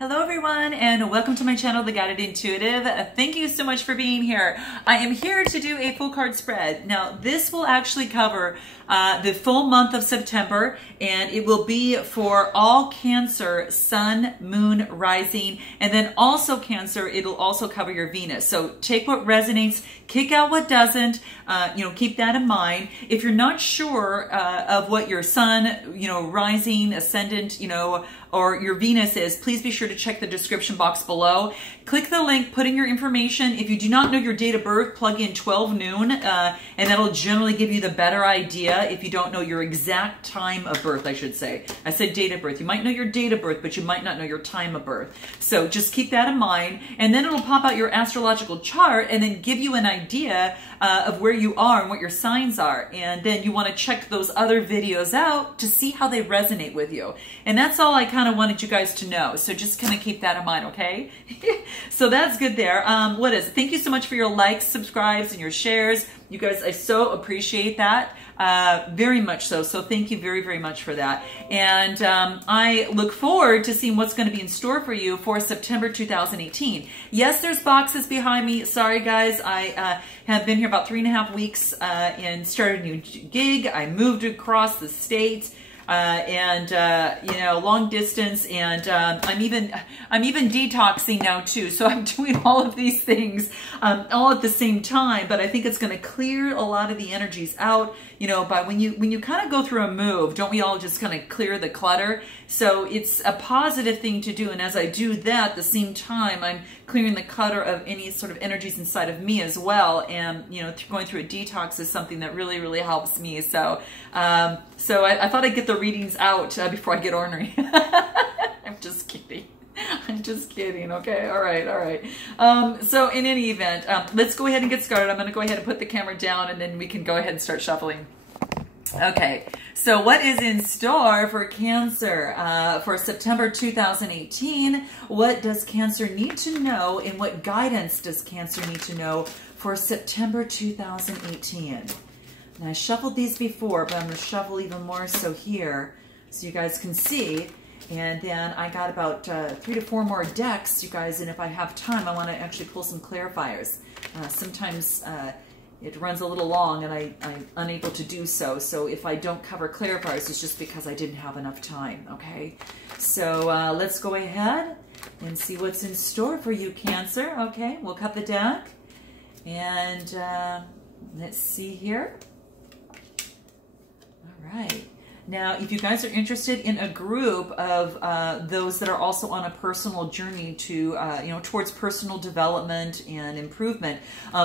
Hello everyone and welcome to my channel, The Guided Intuitive. Thank you so much for being here. I am here to do a full card spread. Now this will actually cover the full month of September, and it will be for all Cancer, Sun, Moon, Rising, and then also Cancer, it'll also cover your Venus. So take what resonates, kick out what doesn't, keep that in mind. If you're not sure of what your Sun, Rising, Ascendant, or your Venus is, please be sure to check the description box below. Click the link, put in your information. If you do not know your date of birth, plug in 12 noon, and that'll generally give you the better idea if you don't know your exact time of birth, I should say. I said date of birth. You might know your date of birth, but you might not know your time of birth. So just keep that in mind, and then it'll pop out your astrological chart and then give you an idea of where you are and what your signs are. And then you want to check those other videos out to see how they resonate with you. And that's all I kind of wanted you guys to know. So just kind of keep that in mind, okay? So that's good there. What is it? Thank you so much for your likes, subscribes, and your shares. You guys, I so appreciate that. Very much so. So thank you very, very much for that. And I look forward to seeing what's going to be in store for you for September 2018. Yes, there's boxes behind me. Sorry, guys. I have been here about 3.5 weeks and started a new gig. I moved across the state. Long distance, and I'm even detoxing now too. So I'm doing all of these things all at the same time. But I think it's going to clear a lot of the energies out. By when you kind of go through a move, don't we all just kind of clear the clutter? So it's a positive thing to do. And as I do that, at the same time, I'm clearing the clutter of any sort of energies inside of me as well. And going through a detox is something that really, really helps me. So I thought I'd get the readings out before I get ornery. I'm just kidding. I'm just kidding. Okay. All right. So in any event, let's go ahead and get started. I'm going to go ahead and put the camera down, and then we can go ahead and start shuffling. Okay. So what is in store for Cancer for September 2018? What does Cancer need to know, and what guidance does Cancer need to know for September 2018? And I shuffled these before, but I'm going to shuffle even more so here so you guys can see. And then I got about 3 to 4 more decks, you guys, and if I have time, I want to actually pull some clarifiers. Sometimes it runs a little long and I'm unable to do so. So if I don't cover clarifiers, it's just because I didn't have enough time, okay? So let's go ahead and see what's in store for you, Cancer. Okay, we'll cut the deck. And let's see here. All right. Now, if you guys are interested in a group of those that are also on a personal journey to, towards personal development and improvement,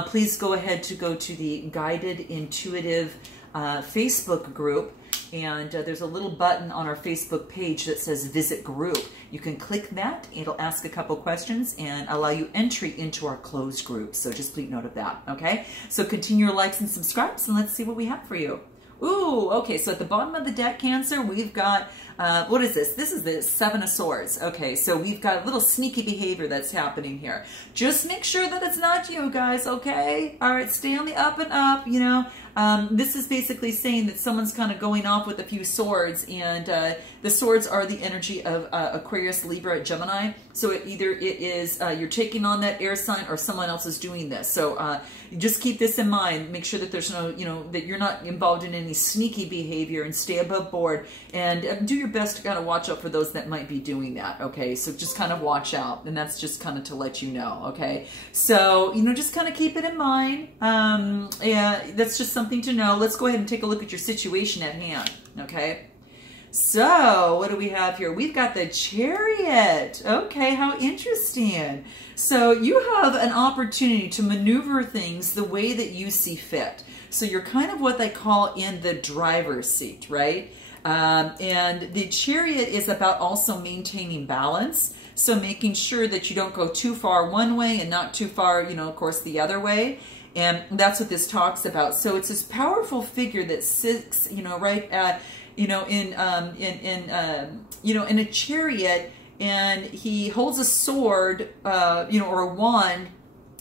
please go ahead to go to the Guided Intuitive Facebook group. And there's a little button on our Facebook page that says Visit Group. You can click that. It'll ask a couple questions and allow you entry into our closed group. So just please note of that, okay? So continue your likes and subscribes, and let's see what we have for you. Ooh, okay, so at the bottom of the deck, Cancer, we've got, what is this? This is the 7 of Swords. Okay, so we've got a little sneaky behavior that's happening here. Just make sure that it's not you, guys, okay? All right, stay on the up and up, This is basically saying that someone's kind of going off with a few swords, and the swords are the energy of Aquarius, Libra, Gemini. So either it is you're taking on that air sign, or someone else is doing this. So just keep this in mind. Make sure that there's no, that you're not involved in any sneaky behavior, and stay above board, and do your best to kind of watch out for those that might be doing that. Okay, so just kind of watch out, and that's just kind of to let you know. Okay, so just kind of keep it in mind. Yeah, that's just something to know. Let's go ahead and take a look at your situation at hand. Okay. So what do we have here? We've got the Chariot. Okay, how interesting. So you have an opportunity to maneuver things the way that you see fit. So you're kind of what they call in the driver's seat, right? And the Chariot is about also maintaining balance. So making sure that you don't go too far one way and not too far, of course, the other way. And that's what this talks about. So it's this powerful figure that sits, right at, in a chariot, and he holds a sword, or a wand,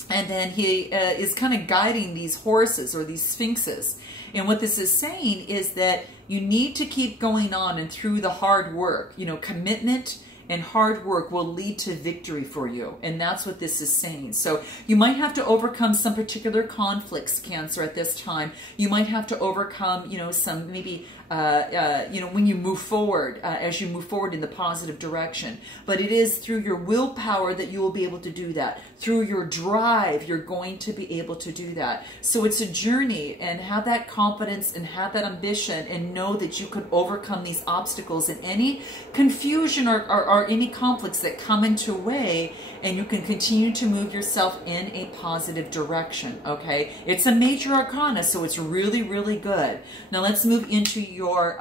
and then he is kind of guiding these horses or these sphinxes. And what this is saying is that you need to keep going on and through the hard work, commitment and hard work will lead to victory for you. And that's what this is saying. So you might have to overcome some particular conflicts, Cancer, at this time. You might have to overcome, you know, some maybe, you know, when you move forward, as you move forward in the positive direction. But it is through your willpower that you will be able to do that. Through your drive, you're going to be able to do that. So it's a journey, and have that confidence and have that ambition, and know that you could overcome these obstacles and any confusion or any conflicts that come into way, and you can continue to move yourself in a positive direction, okay? It's a major arcana, so it's really, really good. Now let's move into your,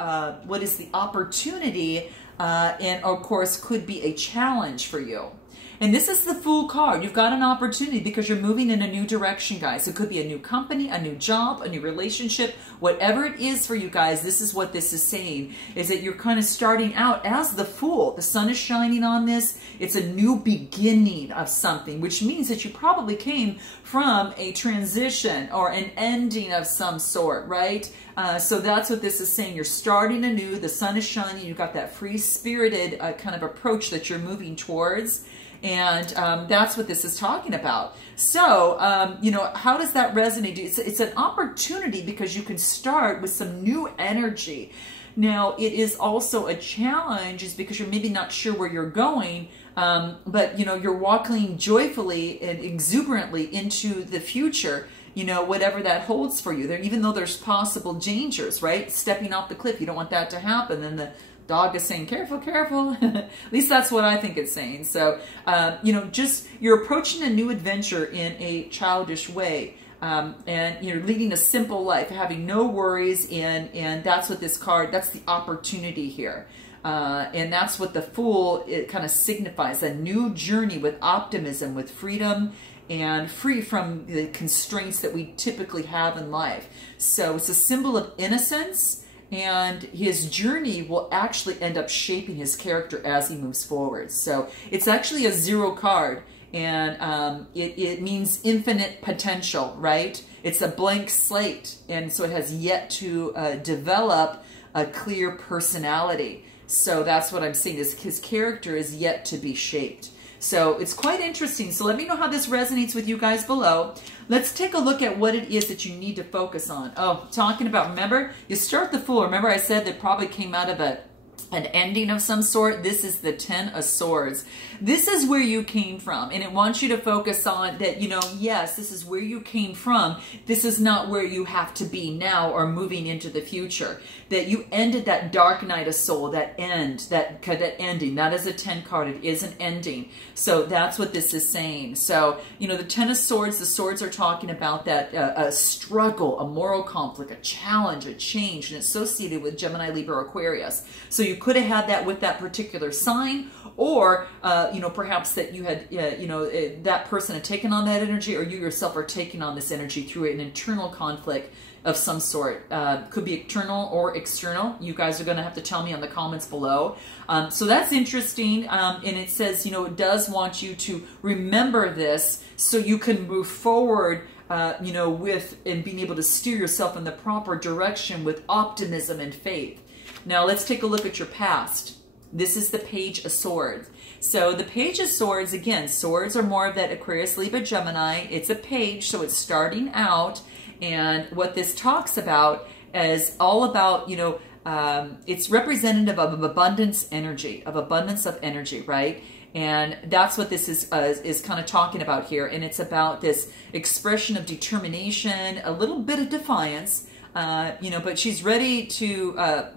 what is the opportunity, and of course could be a challenge for you. And this is the Fool card. You've got an opportunity because you're moving in a new direction, guys. It could be a new company, a new job, a new relationship, whatever it is for you guys. This is what this is saying, is that you're kind of starting out as the Fool. The sun is shining on this. It's a new beginning of something, which means that you probably came from a transition or an ending of some sort, right? So that's what this is saying. You're starting anew. The sun is shining. You've got that free-spirited kind of approach that you're moving towards. And that's what this is talking about. So, you know, how does that resonate? It's an opportunity because you can start with some new energy. Now, it is also a challenge is because you're maybe not sure where you're going, but, you know, you're walking joyfully and exuberantly into the future, you know, whatever that holds for you. There, even though there's possible dangers, right? Stepping off the cliff, you don't want that to happen. And the dog is saying, careful, careful. At least that's what I think it's saying. So, you know, just you're approaching a new adventure in a childish way. And you're leading a simple life, having no worries. And that's what this card, that's the opportunity here. And that's what the Fool, it kind of signifies, a new journey with optimism, with freedom, and free from the constraints that we typically have in life. So it's a symbol of innocence. And his journey will actually end up shaping his character as he moves forward. So it's actually a 0 card, and it means infinite potential, right? It's a blank slate, and so it has yet to develop a clear personality. So that's what I'm saying, is his character is yet to be shaped. So it's quite interesting. So let me know how this resonates with you guys below. Let's take a look at what it is that you need to focus on. Oh, talking about, remember, you start the Fool. Remember I said that probably came out of an ending of some sort. This is the 10 of Swords. This is where you came from, and it wants you to focus on that, you know, yes, this is where you came from. This is not where you have to be now or moving into the future. That you ended that dark night of soul, that end, that ending. That is a 10 card. It is an ending. So that's what this is saying. So, you know, the 10 of Swords, the swords are talking about that a struggle, a moral conflict, a challenge, a change, and associated with Gemini, Libra, Aquarius. So you could have had that with that particular sign, or, you know, perhaps that you had, you know, that person had taken on that energy, or you yourself are taking on this energy through an internal conflict of some sort. Could be internal or external. You guys are going to have to tell me on the comments below. So that's interesting. And it says, you know, it does want you to remember this so you can move forward, you know, with and being able to steer yourself in the proper direction with optimism and faith. Now let's take a look at your past. This is the Page of Swords. So the Page of Swords, again, swords are more of that Aquarius, Libra, Gemini. It's a page, so it's starting out. And what this talks about is all about, you know, it's representative of abundance energy, of abundance of energy, right? And that's what this is kind of talking about here. And it's about this expression of determination, a little bit of defiance, you know, but she's ready to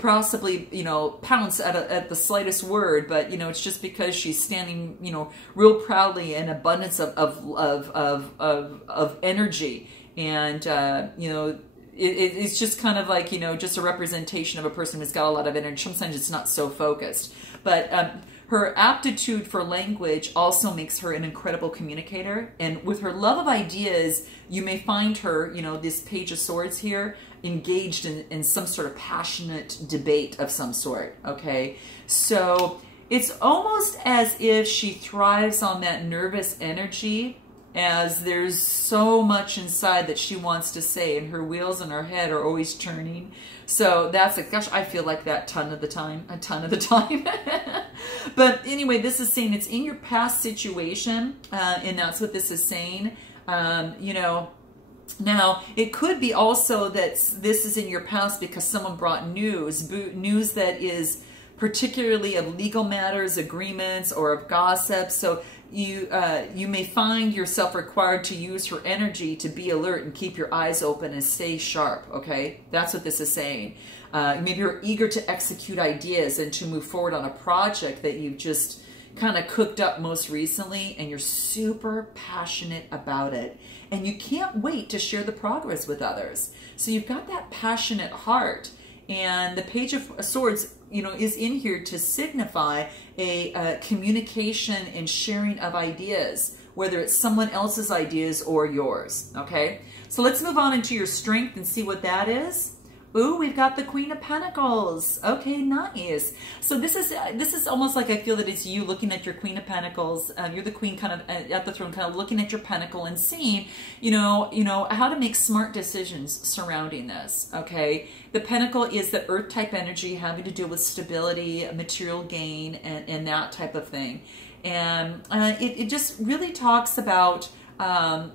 possibly, you know, pounce at the slightest word, but, you know, it's just because she's standing, you know, real proudly in abundance of energy. And, you know, it's just kind of like, you know, just a representation of a person who's got a lot of energy. Sometimes it's not so focused. But her aptitude for language also makes her an incredible communicator. And with her love of ideas, you may find her, you know, this Page of Swords here, engaged in some sort of passionate debate of some sort, okay? So it's almost as if she thrives on that nervous energy as there's so much inside that she wants to say, and her wheels in her head are always turning. So that's like, gosh, I feel like that a ton of the time. But anyway, this is saying it's in your past situation, and that's what this is saying. You know, now it could be also that this is in your past because someone brought news that is particularly of legal matters, agreements, or of gossip. So you may find yourself required to use her energy to be alert and keep your eyes open and stay sharp, okay? That's what this is saying. Maybe you're eager to execute ideas and to move forward on a project that you've just kind of cooked up most recently, and you're super passionate about it. And you can't wait to share the progress with others. So you've got that passionate heart. And the Page of Swords, you know, is in here to signify a communication and sharing of ideas, whether it's someone else's ideas or yours, okay? So let's move on into your strength and see what that is. Ooh, we've got the Queen of Pentacles. Okay, nice. So this is almost like I feel that it's you looking at your Queen of Pentacles. You're the queen kind of at the throne, kind of looking at your pentacle and seeing, you know, how to make smart decisions surrounding this, okay? The pentacle is the earth type energy having to do with stability, material gain, and that type of thing. And it just really talks about,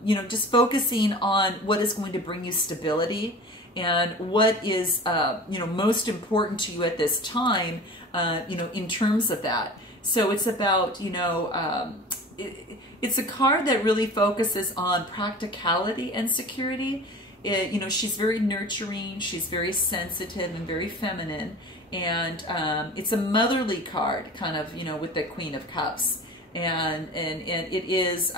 you know, just focusing on what is going to bring you stability and what is, you know, most important to you at this time, you know, in terms of that. So it's about, you know, it's a card that really focuses on practicality and security. You know, she's very nurturing, she's very sensitive and very feminine. And it's a motherly card, kind of, you know, with the Queen of Cups. And it is,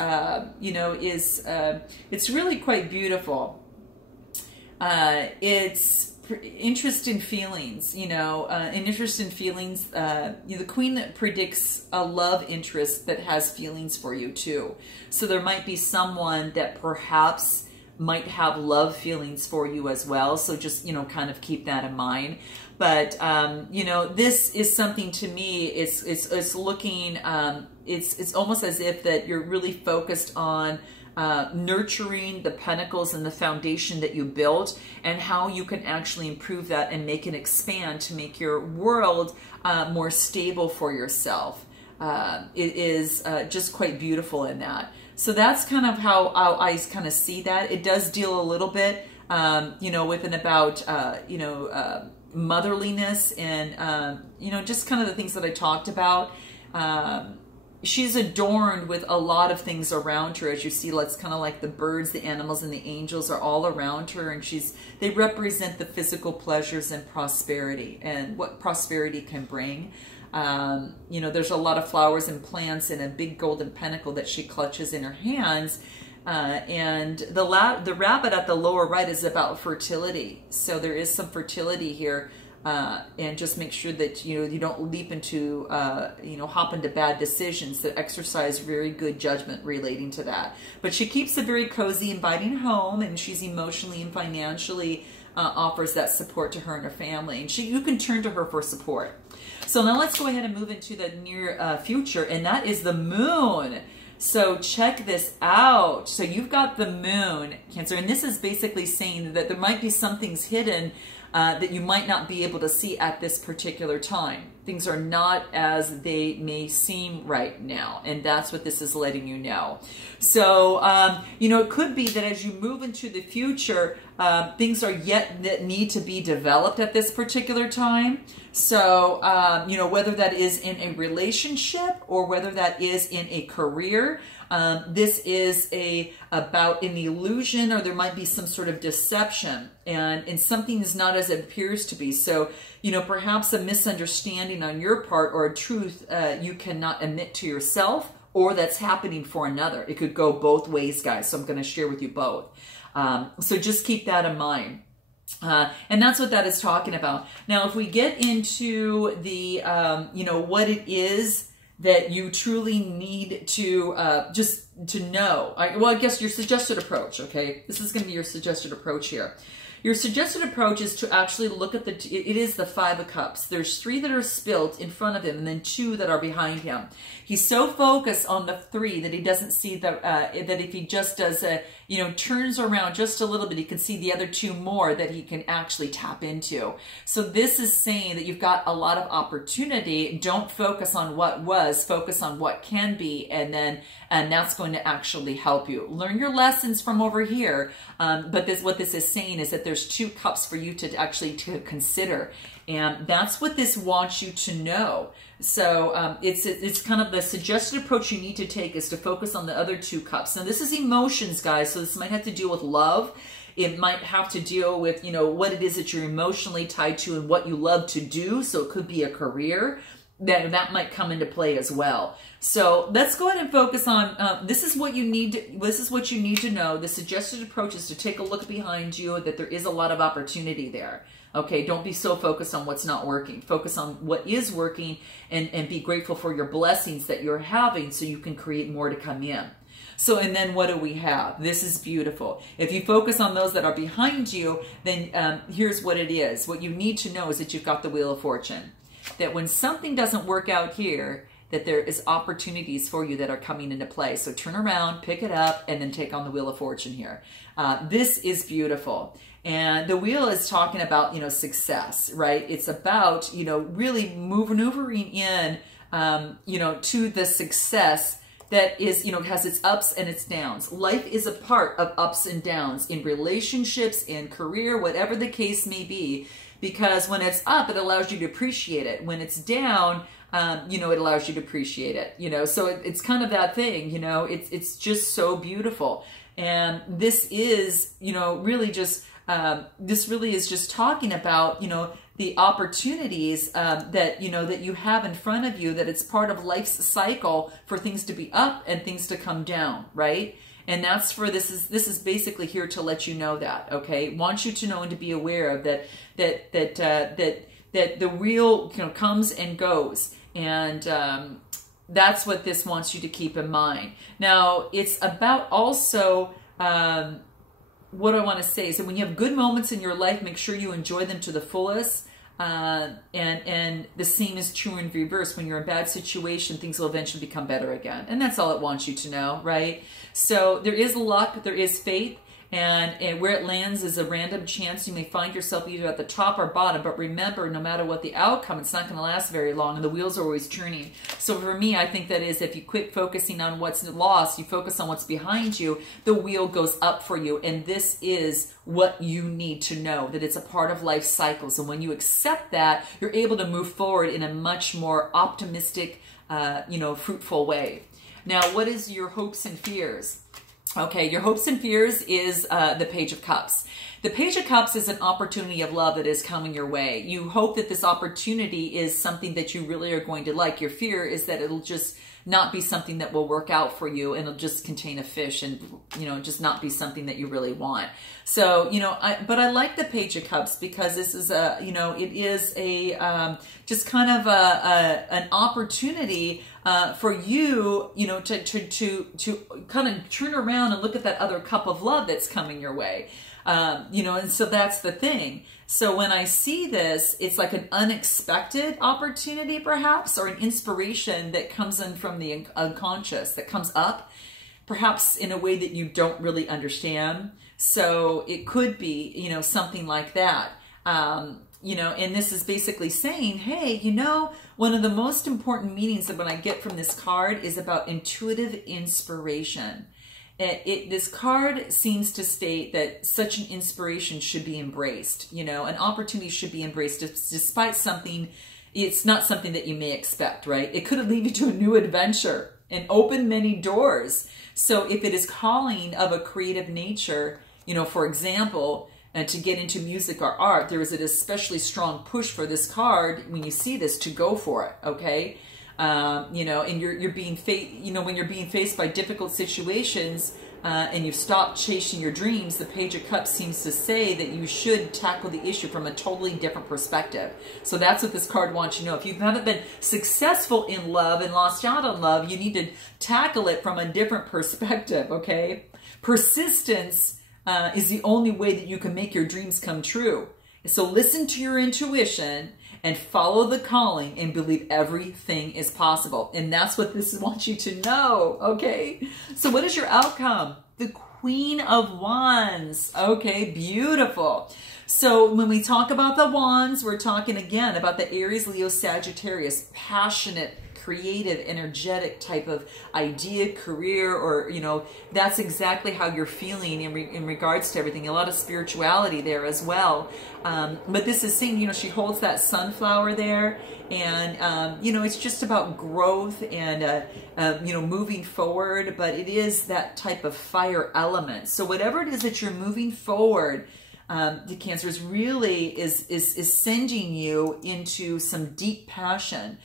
you know, it's really quite beautiful. It's interest in feelings, you know, an interest in feelings. You know, the Queen predicts a love interest that has feelings for you too. So there might be someone that perhaps might have love feelings for you as well. So just, you know, kind of keep that in mind. But, you know, this is something to me, it's looking, it's almost as if that you're really focused on nurturing the pentacles and the foundation that you built, and how you can actually improve that and make it expand to make your world more stable for yourself. It is just quite beautiful in that. So that's kind of how I kind of see that. It does deal a little bit, you know, with and about, you know, motherliness and, you know, just kind of the things that I talked about. She's adorned with a lot of things around her. As you see, it's kind of like the birds, the animals, and the angels are all around her. And they represent the physical pleasures and prosperity and what prosperity can bring. You know, there's a lot of flowers and plants and a big golden pentacle that she clutches in her hands. And the rabbit at the lower right is about fertility. So there is some fertility here. And just make sure that, you know, you don't leap into, you know, hop into bad decisions, that exercise very good judgment relating to that. But she keeps a very cozy, inviting home, and she's emotionally and financially offers that support to her and her family. And you can turn to her for support. So now let's go ahead and move into the near future, and that is the moon. So check this out. So you've got the moon, Cancer, and this is basically saying that there might be some things hidden that you might not be able to see at this particular time. Things are not as they may seem right now, and that's what this is letting you know. So, you know, it could be that as you move into the future, things are yet that need to be developed at this particular time. So, you know, whether that is in a relationship or whether that is in a career, this is about an illusion, or there might be some sort of deception, and something is not as it appears to be. So, you know, perhaps a misunderstanding on your part, or a truth you cannot admit to yourself, or that's happening for another. It could go both ways, guys. So I'm going to share with you both. So just keep that in mind. And that's what that is talking about. Now, if we get into the, you know, what it is that you truly need to just to know. Well, I guess your suggested approach, okay? This is going to be your suggested approach here. Your suggested approach is to actually look at it is the Five of Cups. There's 3 that are spilt in front of him and then 2 that are behind him. He's so focused on the 3 that he doesn't see that if he just does turns around just a little bit, he can see the other 2 more that he can actually tap into. So this is saying that you've got a lot of opportunity. Don't focus on what was, focus on what can be, and that's going to actually help you. Learn your lessons from over here. But what this is saying is that there's 2 cups for you to actually consider. And that's what this wants you to know. So it's kind of the suggested approach you need to take is to focus on the other 2 cups. Now this is emotions, guys. So this might have to deal with love. It might have to deal with, what it is that you're emotionally tied to and what you love to do. So it could be a career. That might come into play as well. So let's go ahead and focus on, this is what you need to know. The suggested approach is to take a look behind you, that there is a lot of opportunity there. Okay, don't be so focused on what's not working. Focus on what is working and be grateful for your blessings that you're having so you can create more to come in. So, and then what do we have? This is beautiful. If you focus on those that are behind you, then here's what it is. What you need to know is that you've got the Wheel of Fortune. That when something doesn't work out here, that there is opportunities for you that are coming into play. So turn around, pick it up, and then take on the Wheel of Fortune here. This is beautiful. And the wheel is talking about, success, right? It's about, really maneuvering in, to the success that is, has its ups and its downs. Life is a part of ups and downs in relationships, in career, whatever the case may be. Because when it's up, it allows you to appreciate it. When it's down, it allows you to appreciate it. So it's kind of that thing, it's just so beautiful. And this is, really just, this really is just talking about, the opportunities that, that you have in front of you, that it's part of life's cycle for things to be up and things to come down, right? And that's for, this is basically here to let you know that, okay? Want you to know and to be aware of that the wheel, comes and goes. And that's what this wants you to keep in mind. Now, it's about also, what I want to say is that when you have good moments in your life, make sure you enjoy them to the fullest. And the same is true in reverse. When you're in a bad situation, things will eventually become better again. And that's all it wants you to know, right? So there is luck, there is fate, and where it lands is a random chance. You may find yourself either at the top or bottom, but remember, no matter what the outcome, it's not going to last very long, and the wheels are always turning. So for me, I think that is, if you quit focusing on what's lost, you focus on what's behind you, the wheel goes up for you. And this is what you need to know, that it's a part of life cycles. And when you accept that, you're able to move forward in a much more optimistic, fruitful way. Now, what is your hopes and fears? Okay, your hopes and fears is the Page of Cups. The Page of Cups is an opportunity of love that is coming your way. You hope that this opportunity is something that you really are going to like. Your fear is that it'll just not be something that will work out for you, and it'll just contain a fish and, just not be something that you really want. So, but I like the Page of Cups because this is it is a, just kind of an opportunity for you, to kind of turn around and look at that other cup of love that's coming your way. And so that's the thing. So when I see this, it's like an unexpected opportunity, perhaps, or an inspiration that comes in from the unconscious, that comes up, perhaps in a way that you don't really understand. So it could be, something like that. And this is basically saying, hey, one of the most important meanings that when I get from this card is about intuitive inspiration. This card seems to state that such an inspiration should be embraced. An opportunity should be embraced despite something. It's not something that you may expect, right? It could lead you to a new adventure and open many doors. So if it is calling of a creative nature, for example, to get into music or art, there is an especially strong push for this card when you see this to go for it, okay? And you're being when you're being faced by difficult situations and you've stopped chasing your dreams, the Page of Cups seems to say that you should tackle the issue from a totally different perspective. So that's what this card wants you to know. If you haven't been successful in love and lost out on love, you need to tackle it from a different perspective, okay? Persistence is the only way that you can make your dreams come true. So listen to your intuition and follow the calling and believe everything is possible. And that's what this wants you to know, okay? So what is your outcome? The Queen of Wands. Okay, beautiful. So when we talk about the wands, we're talking again about the Aries, Leo, Sagittarius, passionate, creative, energetic type of idea, career, or, you know, that's exactly how you're feeling in regards to everything. A lot of spirituality there as well. But this is saying, you know, she holds that sunflower there, and, you know, it's just about growth and, you know, moving forward, but it is that type of fire element. So whatever it is that you're moving forward, the Cancers really is sending you into some deep passion.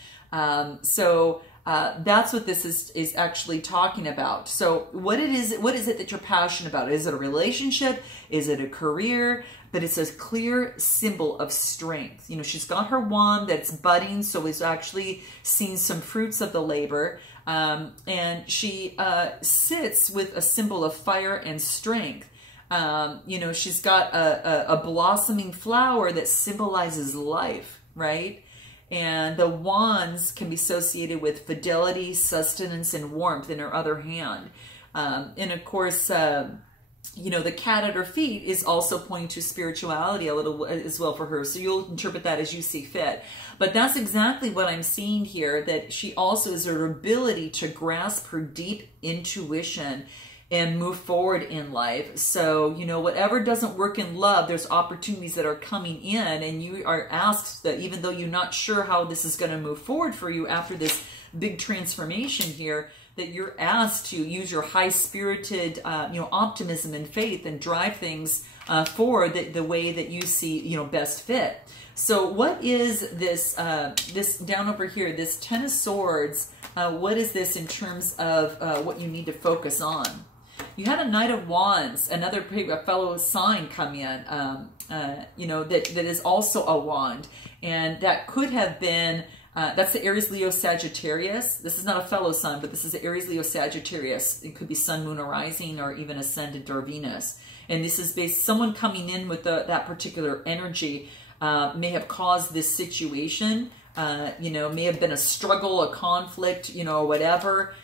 So that's what this is actually talking about. So what is it that you're passionate about? Is it a relationship? Is it a career? But it's a clear symbol of strength. You know, she's got her wand that's budding, so it's actually seeing some fruits of the labor. And she sits with a symbol of fire and strength. You know, she's got a blossoming flower that symbolizes life, right? And the wands can be associated with fidelity, sustenance, and warmth in her other hand. And of course, you know, the cat at her feet is also pointing to spirituality a little as well for her. So you'll interpret that as you see fit. But that's exactly what I'm seeing here, that she also is her ability to grasp her deep intuition and move forward in life. So, you know, whatever doesn't work in love, there's opportunities that are coming in, and you are asked that even though you're not sure how this is going to move forward for you after this big transformation here, that you're asked to use your high-spirited, you know, optimism and faith and drive things forward the way that you see, you know, best fit. So what is this, this down over here, this Ten of Swords, what is this in terms of what you need to focus on? You had a Knight of Wands, another fellow sign come in, you know, that is also a wand. And that could have been, that's the Aries, Leo, Sagittarius. This is not a fellow sign, but this is the Aries, Leo, Sagittarius. It could be Sun, Moon, or Rising, or even Ascendant or Venus. And this is based, someone coming in with that particular energy may have caused this situation, you know, may have been a struggle, a conflict, you know, whatever,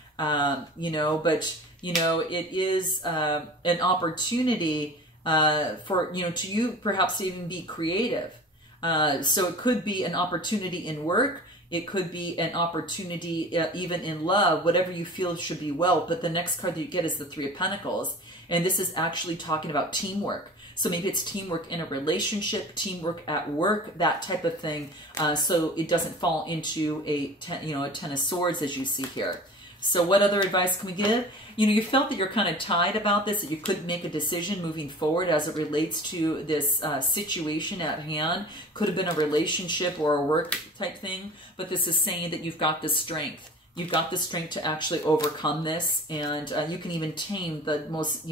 you know, but, you know, it is an opportunity for, you know, to you perhaps to even be creative. So it could be an opportunity in work. It could be an opportunity even in love, whatever you feel should be well. But the next card that you get is the Three of Pentacles. And this is actually talking about teamwork. So maybe it's teamwork in a relationship, teamwork at work, that type of thing. So it doesn't fall into a Ten of Swords as you see here. So what other advice can we give? You know, you felt that you're kind of tied about this, that you couldn't make a decision moving forward as it relates to this situation at hand. Could have been a relationship or a work type thing, but this is saying that you've got the strength. You've got the strength to actually overcome this, and you can even tame the most,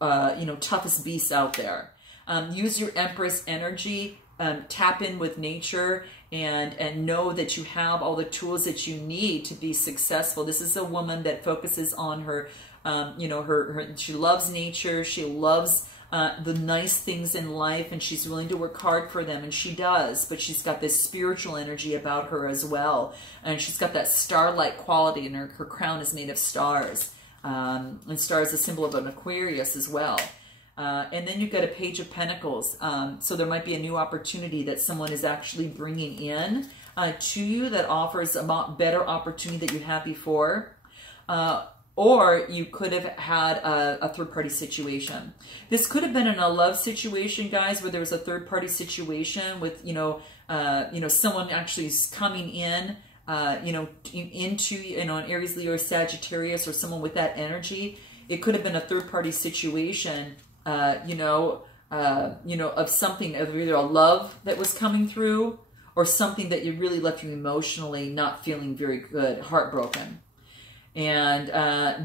toughest beasts out there. Use your Empress energy. Tap in with nature and know that you have all the tools that you need to be successful. This is a woman that focuses on her, she loves nature. She loves the nice things in life, and she's willing to work hard for them, and she does. But she's got this spiritual energy about her as well, and she's got that star-like quality, and her crown is made of stars. And star is a symbol of an Aquarius as well. And then you've got a Page of Pentacles. So there might be a new opportunity that someone is actually bringing in to you that offers a better opportunity that you had before. Or you could have had a third-party situation. This could have been in a love situation, guys, where there was a third-party situation with, someone actually coming in, into, an Aries, Leo, or Sagittarius, or someone with that energy. It could have been a third-party situation, of something, of either a love that was coming through or something that you really left you emotionally not feeling very good, heartbroken. And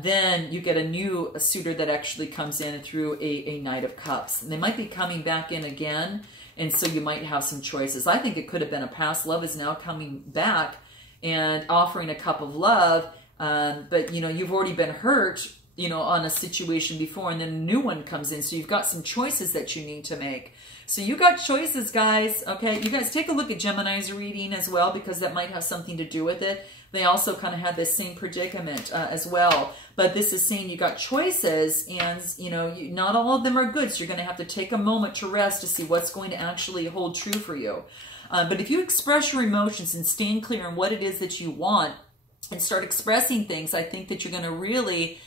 then you get a new suitor that actually comes in through a Knight of Cups. And they might be coming back in again, and so you might have some choices. I think it could have been a past love is now coming back and offering a cup of love, but, you've already been hurt you know, on a situation before, and then a new one comes in. So you've got some choices that you need to make. So you got choices, guys. Okay, you guys take a look at Gemini's reading as well, because that might have something to do with it. They also kind of had this same predicament as well. But this is saying you got choices, and you know, not all of them are good. So you're going to have to take a moment to rest to see what's going to actually hold true for you. But if you express your emotions and stand clear on what it is that you want and start expressing things, I think that you're going to really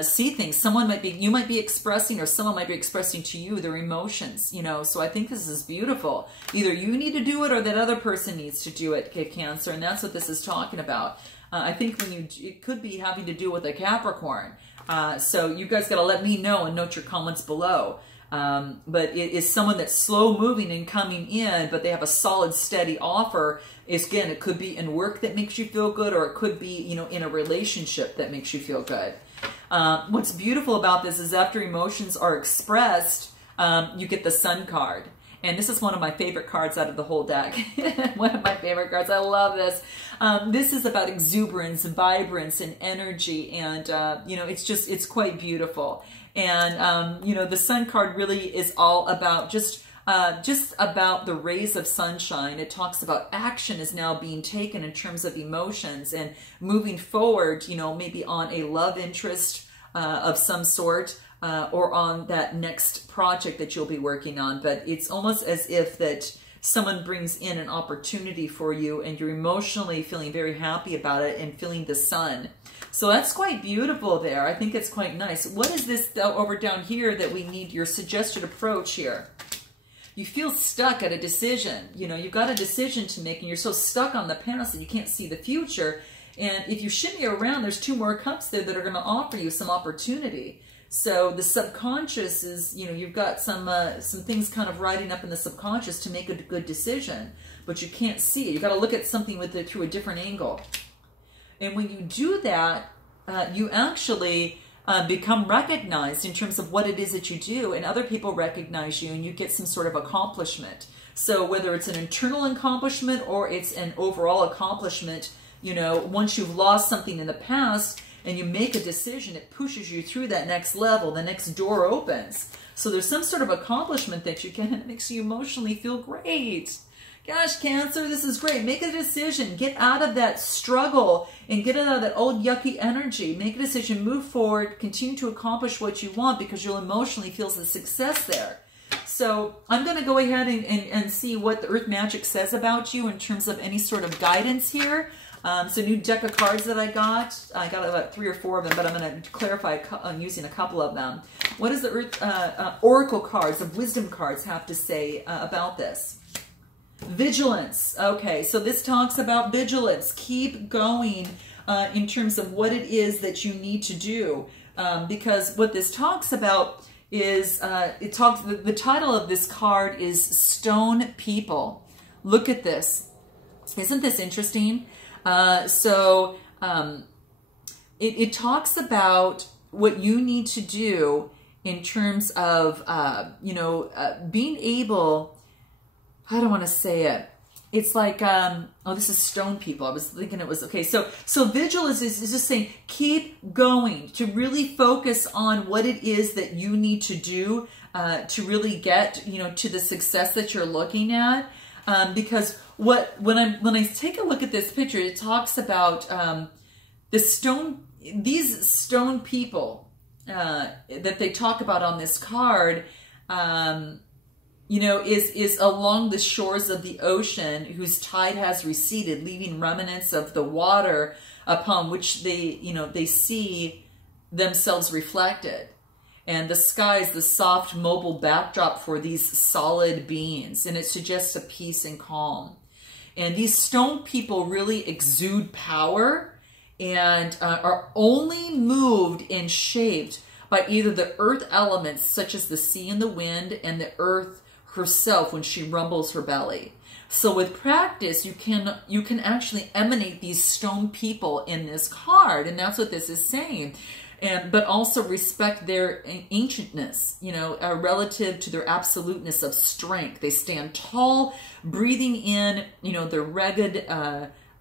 see things. You might be expressing, or someone might be expressing to you their emotions, you know. So I think this is beautiful. Either you need to do it or that other person needs to do it, Cancer, and that's what this is talking about. I think it could be having to do with a Capricorn. So you guys got to let me know and note your comments below. But it is someone that's slow moving and coming in, but they have a solid, steady offer. Again, it could be in work that makes you feel good, or it could be, you know, in a relationship that makes you feel good. What's beautiful about this is after emotions are expressed, you get the Sun card. And this is one of my favorite cards out of the whole deck. One of my favorite cards. I love this. This is about exuberance, vibrance, and energy. And, you know, it's quite beautiful. And, you know, the Sun card really is all about just about the rays of sunshine. It talks about action is now being taken in terms of emotions and moving forward, you know, maybe on a love interest of some sort, or on that next project that you'll be working on. But it's almost as if that someone brings in an opportunity for you, and you're emotionally feeling very happy about it and feeling the sun. So that's quite beautiful there. I think it's quite nice. What is this over down here that we need your suggested approach here? You feel stuck at a decision. You know, you've got a decision to make, and you're so stuck on the past that you can't see the future. And if you shimmy around, there's 2 more cups there that are going to offer you some opportunity. So the subconscious is, you know, you've got some things kind of riding up in the subconscious to make a good decision, but you can't see it. You've got to look at something with it through a different angle. And when you do that, you actually become recognized in terms of what it is that you do, and other people recognize you, and you get some sort of accomplishment. So whether it's an internal accomplishment or it's an overall accomplishment, you know, once you've lost something in the past and you make a decision, it pushes you through that next level. The next door opens. So there's some sort of accomplishment that you get, and it makes you emotionally feel great. Gosh, Cancer, this is great. Make a decision. Get out of that struggle and get out of that old yucky energy. Make a decision. Move forward. Continue to accomplish what you want, because you'll emotionally feel the success there. So I'm going to go ahead and see what the Earth Magic says about you in terms of any sort of guidance here. It's a new deck of cards that I got. I got about 3 or 4 of them, but I'm going to clarify using a couple of them. What does the Earth Oracle cards, the Wisdom cards, have to say about this? Vigilance. Okay, so this talks about vigilance. Keep going in terms of what it is that you need to do, because what this talks about is the title of this card is Stone People. Look at this. Isn't this interesting? It talks about what you need to do in terms of being able. How do I want to say it? It's like, oh, this is Stone People. I was thinking it was, okay. So vigilance is just saying, keep going, to really focus on what it is that you need to do to really get, you know, to the success that you're looking at. Because when I take a look at this picture, it talks about these stone people that they talk about on this card, you know, is along the shores of the ocean whose tide has receded, leaving remnants of the water upon which they see themselves reflected. And the sky is the soft, mobile backdrop for these solid beings, and it suggests a peace and calm. And these stone people really exude power and are only moved and shaped by either the earth elements, such as the sea and the wind, and the earth herself when she rumbles her belly. So with practice, you can actually emanate these stone people in this card, and that's what this is saying. But also respect their ancientness, you know, relative to their absoluteness of strength. They stand tall, breathing in, you know, their rugged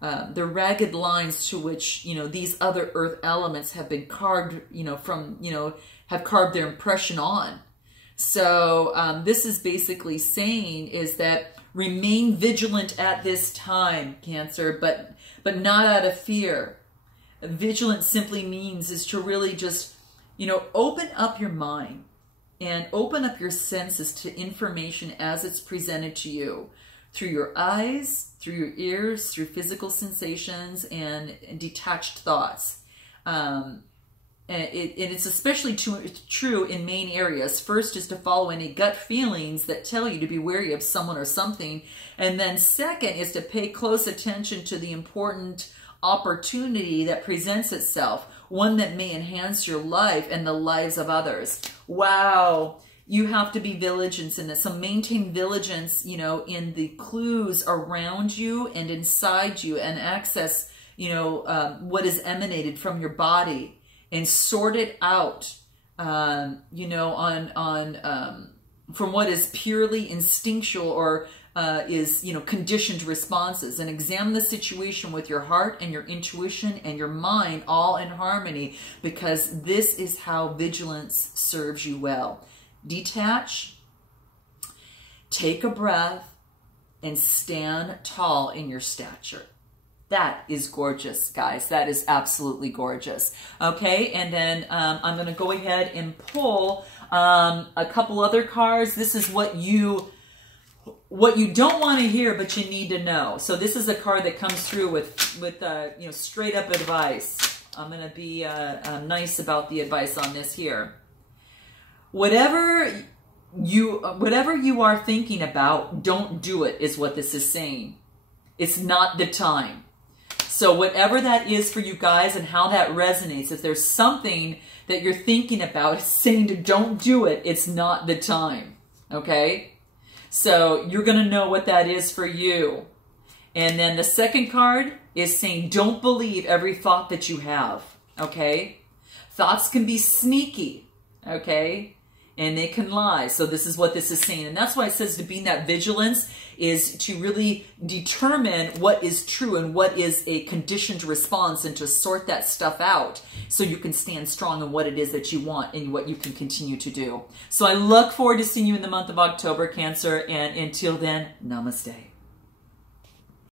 the ragged lines to which, you know, these other earth elements have been carved, you know, from, you know, have carved their impression on. So this is basically saying is that remain vigilant at this time, Cancer, but not out of fear. Vigilant simply means is to really just, you know, open up your mind and open up your senses to information as it's presented to you through your eyes, through your ears, through physical sensations and detached thoughts. And it's especially true in main areas. First is to follow any gut feelings that tell you to be wary of someone or something. And then second is to pay close attention to the important opportunity that presents itself, one that may enhance your life and the lives of others. Wow. You have to be vigilant in this. So maintain vigilance, you know, in the clues around you and inside you, and access, you know, what is emanated from your body, and sort it out, you know, from what is purely instinctual or is, you know, conditioned responses, and examine the situation with your heart and your intuition and your mind all in harmony, because this is how vigilance serves you well. Detach, take a breath, and stand tall in your stature. That is gorgeous, guys. That is absolutely gorgeous. Okay, and then I'm going to go ahead and pull a couple other cards. This is what you don't want to hear, but you need to know. So this is a card that comes through with you know, straight up advice. I'm going to be nice about the advice on this here. Whatever you are thinking about, don't do it, is what this is saying. It's not the time. So whatever that is for you guys and how that resonates, if there's something that you're thinking about saying to don't do it, it's not the time. Okay? So you're going to know what that is for you. And then the second card is saying don't believe every thought that you have. Okay? Thoughts can be sneaky. Okay? And they can lie. So this is what this is saying. And that's why it says to be in that vigilance is to really determine what is true and what is a conditioned response, and to sort that stuff out so you can stand strong in what it is that you want and what you can continue to do. So I look forward to seeing you in the month of October, Cancer. And until then, namaste.